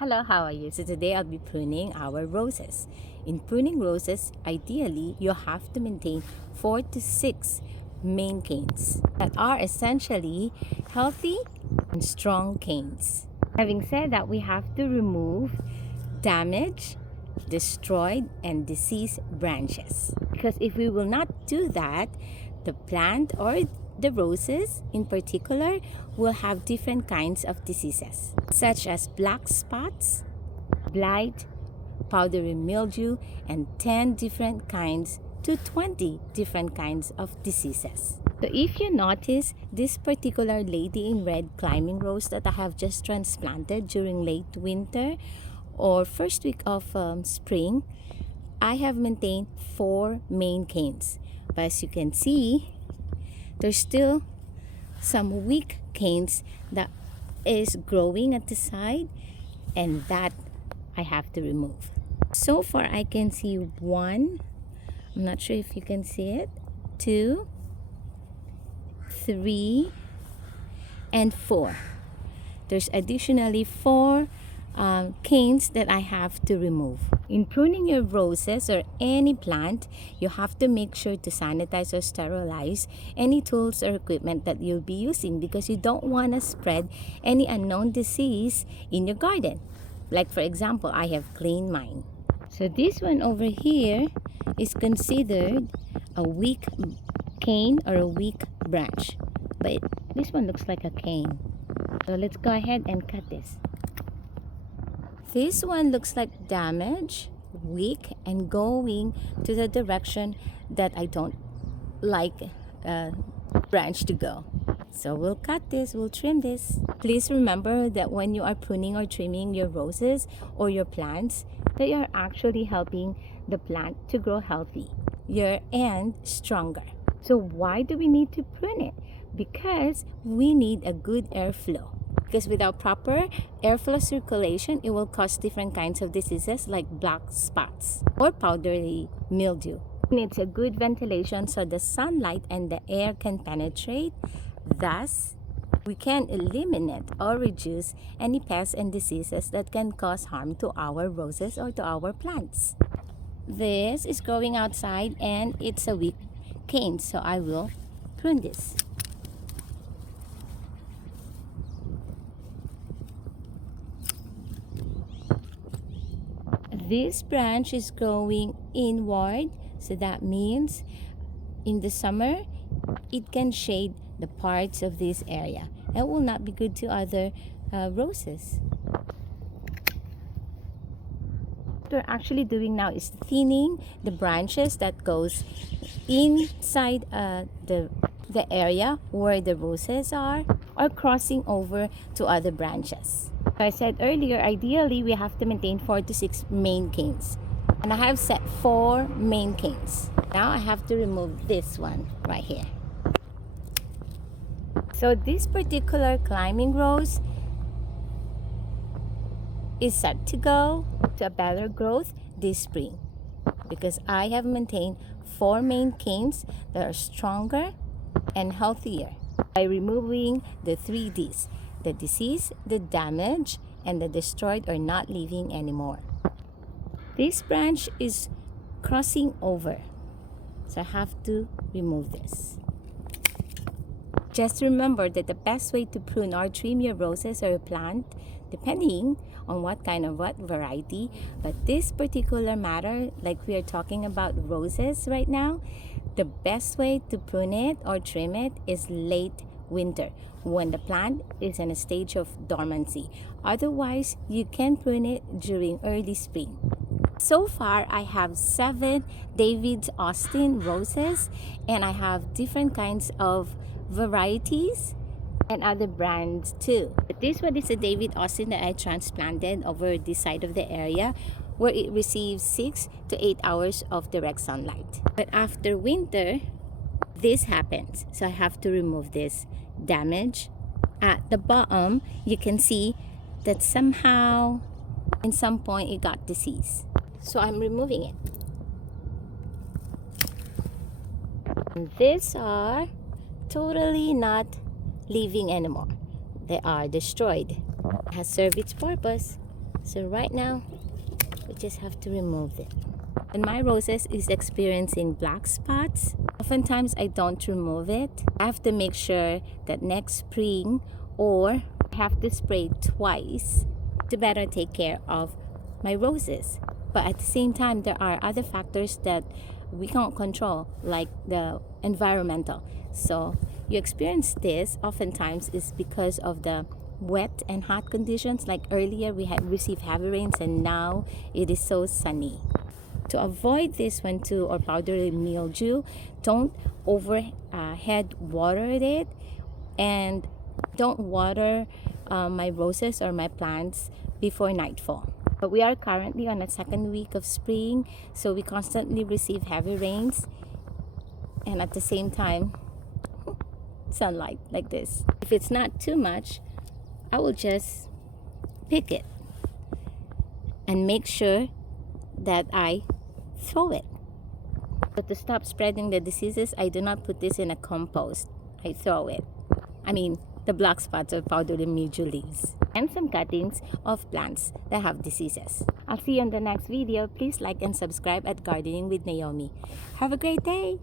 Hello, how are you? So today I'll be pruning our roses. In pruning roses, ideally you have to maintain 4 to 6 main canes that are essentially healthy and strong canes. Having said that, we have to remove damaged, destroyed, and diseased branches. Because if we will not do that, the plant or the roses in particular will have different kinds of diseases, such as black spots, blight, powdery mildew, and 10 different kinds to 20 different kinds of diseases. So if you notice this particular lady in red climbing rose that I have just transplanted during late winter or first week of spring, I have maintained 4 main canes. But as you can see, there's still some weak canes that is growing at the side, and that I have to remove. So far I can see 1, I'm not sure if you can see it, 2, 3, and 4. There's additionally 4 canes that I have to remove. In pruning your roses or any plant, you have to make sure to sanitize or sterilize any tools or equipment that you'll be using, because you don't want to spread any unknown disease in your garden. Like for example, I have cleaned mine. So this one over here is considered a weak cane or a weak branch, but this one looks like a cane. So let's go ahead and cut this. This one looks like damaged, weak, and going to the direction that I don't like branch to go. So we'll cut this, we'll trim this. Please remember that when you are pruning or trimming your roses or your plants, that you're actually helping the plant to grow healthy and stronger. So why do we need to prune it? Because we need a good airflow. Because without proper airflow circulation, it will cause different kinds of diseases like black spots or powdery mildew. It needs a good ventilation so the sunlight and the air can penetrate. Thus, we can eliminate or reduce any pests and diseases that can cause harm to our roses or to our plants. This is growing outside and it's a weak cane, so I will prune this. This branch is growing inward, so that means in the summer it can shade the parts of this area. That will not be good to other roses. What we're actually doing now is thinning the branches that goes inside the area where the roses are, or crossing over to other branches. Like I said earlier, ideally we have to maintain 4 to 6 main canes, and I have set 4 main canes. Now I have to remove this one right here. So this particular climbing rose is set to go to a better growth this spring, because I have maintained 4 main canes that are stronger and healthier by removing the 3 Ds: the disease, the damage, and the destroyed or not living anymore. This branch is crossing over, so I have to remove this. Just remember that the best way to prune or trim your roses or your plant, depending on what variety, but this particular matter, like we are talking about roses right now, the best way to prune it or trim it is late winter, when the plant is in a stage of dormancy. Otherwise, you can prune it during early spring. So far, I have 7 David Austin roses, and I have different kinds of varieties and other brands too. But this one is a David Austin that I transplanted over this side of the area, where it receives 6 to 8 hours of direct sunlight. But after winter, this happens, so I have to remove this damage. At the bottom, you can see that somehow in some point it got disease, so I'm removing it. And these are totally not living anymore. They are destroyed. It has served its purpose, So right now, we just have to remove it. When my roses is experiencing black spots, oftentimes I don't remove it. I have to make sure that next spring, or I have to spray twice to better take care of my roses. But at the same time, there are other factors that we can't control, like the environmental. So you experience this oftentimes is because of the wet and hot conditions. Like earlier we had received heavy rains, and now it is so sunny. To avoid this one too, or powdery mildew, don't overhead water it, and don't water my roses or my plants before nightfall. But we are currently on the second week of spring, so we constantly receive heavy rains, and at the same time sunlight like this. If it's not too much, I will just pick it and make sure that I throw it. But to stop spreading the diseases, I do not put this in a compost. I throw it. I mean, the black spots or powdery mildew leaves, and some cuttings of plants that have diseases. I'll see you in the next video. Please like and subscribe at Gardening with Naomi. Have a great day!